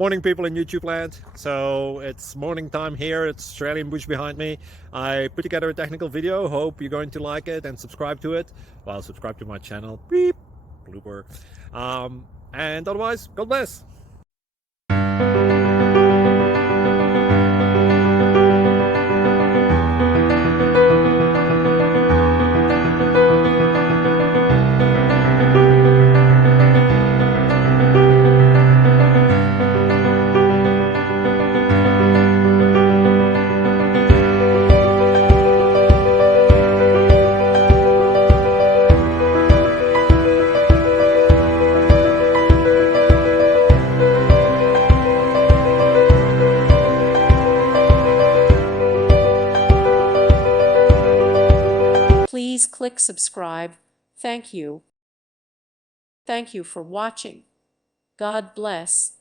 Morning, people in YouTube land. So it's morning time here. It's Australian bush behind me. I put together a technical video. Hope you're going to like it and subscribe to it. Well, subscribe to my channel. Beep, blooper. And otherwise, God bless. Please click subscribe. Thank you. Thank you for watching. God bless.